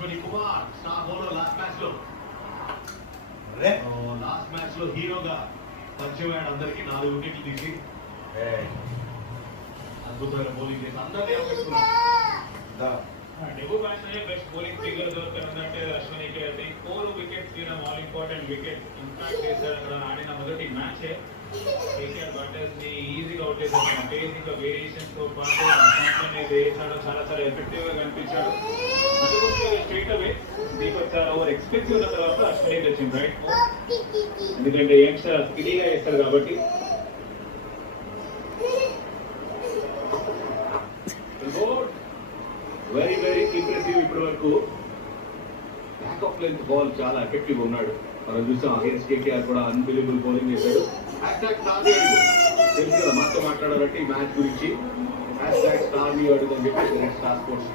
Ashwini Kumar star bowler last match లో హీరోగా పరిచయం అయ్యాడు అందరికి 4 వికెట్లు తీసి అద్భుతమైన బౌలింగ్ చేసి అందరినీ ఆకట్టుకున్నాడు. డెబ్యూ మ్యాచ్ లో బెస్ట్ బౌలింగ్ ఫిగర్ దొరకనుందంటే అశ్వినికి. అది 4 వికెట్స్ తీయడం ఆల్ ఇంపార్టెంట్ వికెట్ ఇంపాక్ట్ చేశాడు. అక్కడ ఆడిన మొదటి మ్యాచ్ కేకేఆర్ బ్యాటర్స్ ని ఈజీగా అవుట్ చేశాడు. బేసిక్ వేరియేషన్స్ తో పాటు అనేది వేసాడు. చాలా చాలా ఎఫెక్టివ్ గా కనిపించాడు. అందుకోసం స్ట్రైట్ అవే దీపక్ సార్ ఓవర్ ఎక్స్పెక్ట్ ఉన్న తర్వాత అశ్విని వచ్చింది రైట్. ఎందుకంటే యంగ్స్టర్ స్కిలీగా వేస్తారు కాబట్టి. Very very impressive. ఇప్పటి వరకు బ్యాక్ ఆఫ్ లెంత్ బాల్ చాలా ఎఫెక్టివ్ ఉన్నాడు. మనం చూసాం అగేన్స్ కేకేఆర్ కూడా అన్బిలీవబుల్ బౌలింగ్ చేశాడు. తెలుసు కదా మనతో మాట్లాడాలంటే ఈ మ్యాచ్ గురించి #StarNewAdu అని చెప్పి స్టార్ స్పోర్ట్స్